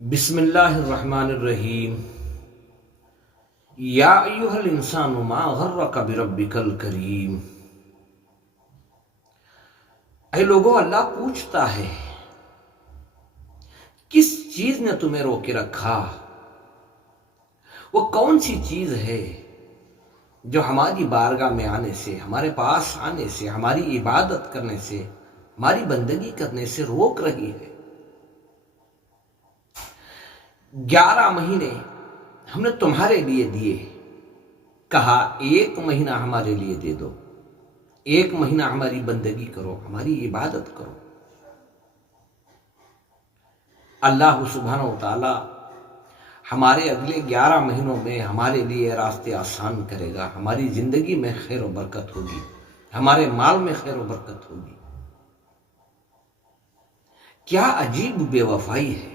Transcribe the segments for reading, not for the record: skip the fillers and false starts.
بسم اللہ الرحمن الرحیم۔ یا ایھا الانسان ما غرک بربک الکریم۔ اے لوگو، اللہ پوچھتا ہے کس چیز نے تمہیں روکے رکھا؟ وہ کون سی چیز ہے جو ہماری بارگاہ میں آنے سے، ہمارے پاس آنے سے، ہماری عبادت کرنے سے، ہماری بندگی کرنے سے روک رہی ہے؟ 11 مہینے ہم نے تمہارے لیے دیے، کہا 1 مہینہ ہمارے لیے دے دو، 1 مہینہ ہماری بندگی کرو، ہماری عبادت کرو۔ اللہ سبحانہ و تعالی ہمارے اگلے 11 مہینوں میں ہمارے لیے راستے آسان کرے گا، ہماری زندگی میں خیر و برکت ہوگی، ہمارے مال میں خیر و برکت ہوگی۔ کیا عجیب بے وفائی ہے!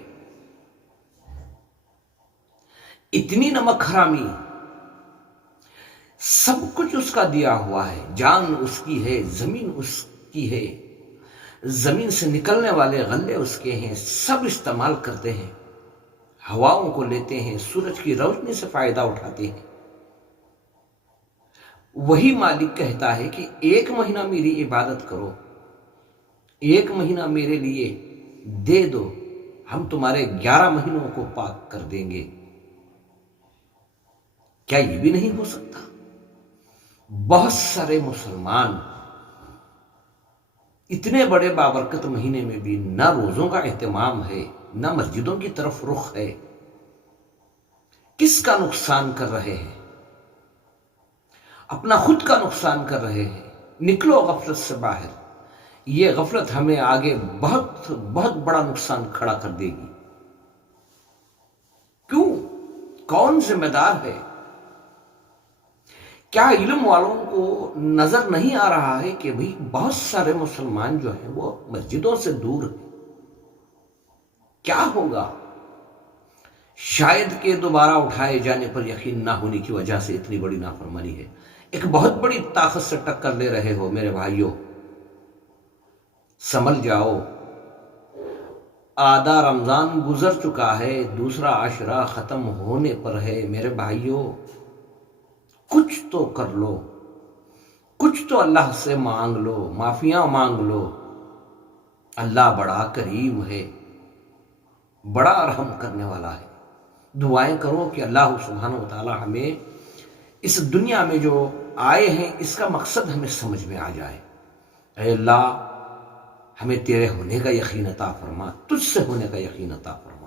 اتنی نمک حرامی، سب کچھ اس کا دیا ہوا ہے، جان اس کی ہے، زمین اس کی ہے، زمین سے نکلنے والے غلے اس کے ہیں، سب استعمال کرتے ہیں، ہواؤں کو لیتے ہیں، سورج کی روشنی سے فائدہ اٹھاتے ہیں۔ وہی مالک کہتا ہے کہ 1 مہینہ میری عبادت کرو، 1 مہینہ میرے لیے دے دو، ہم تمہارے 11 مہینوں کو پاک کر دیں گے۔ کیا یہ بھی نہیں ہو سکتا؟ بہت سارے مسلمان اتنے بڑے بابرکت مہینے میں بھی نہ روزوں کا اہتمام ہے، نہ مسجدوں کی طرف رخ ہے۔ کس کا نقصان کر رہے ہیں؟ اپنا خود کا نقصان کر رہے ہیں۔ نکلو غفلت سے باہر، یہ غفلت ہمیں آگے بہت بہت بڑا نقصان کھڑا کر دے گی۔ کیوں؟ کون ذمہ دار ہے؟ کیا علم والوں کو نظر نہیں آ رہا ہے کہ بھئی بہت سارے مسلمان جو ہیں وہ مسجدوں سے دور ہیں؟ کیا ہوگا؟ شاید کہ دوبارہ اٹھائے جانے پر یقین نہ ہونے کی وجہ سے اتنی بڑی نافرمانی ہے۔ ایک بہت بڑی طاقت سے ٹکر لے رہے ہو میرے بھائیوں، سنبھل جاؤ۔ آدھا رمضان گزر چکا ہے، دوسرا عشرہ ختم ہونے پر ہے میرے بھائیوں۔ کچھ تو کر لو، کچھ تو اللہ سے مانگ لو، معافیاں مانگ لو۔ اللہ بڑا کریم ہے، بڑا رحم کرنے والا ہے۔ دعائیں کرو کہ اللہ سبحانہ و تعالی ہمیں اس دنیا میں جو آئے ہیں اس کا مقصد ہمیں سمجھ میں آ جائے۔ اے اللہ، ہمیں تیرے ہونے کا یقین عطا فرما، تجھ سے ہونے کا یقین عطا فرما۔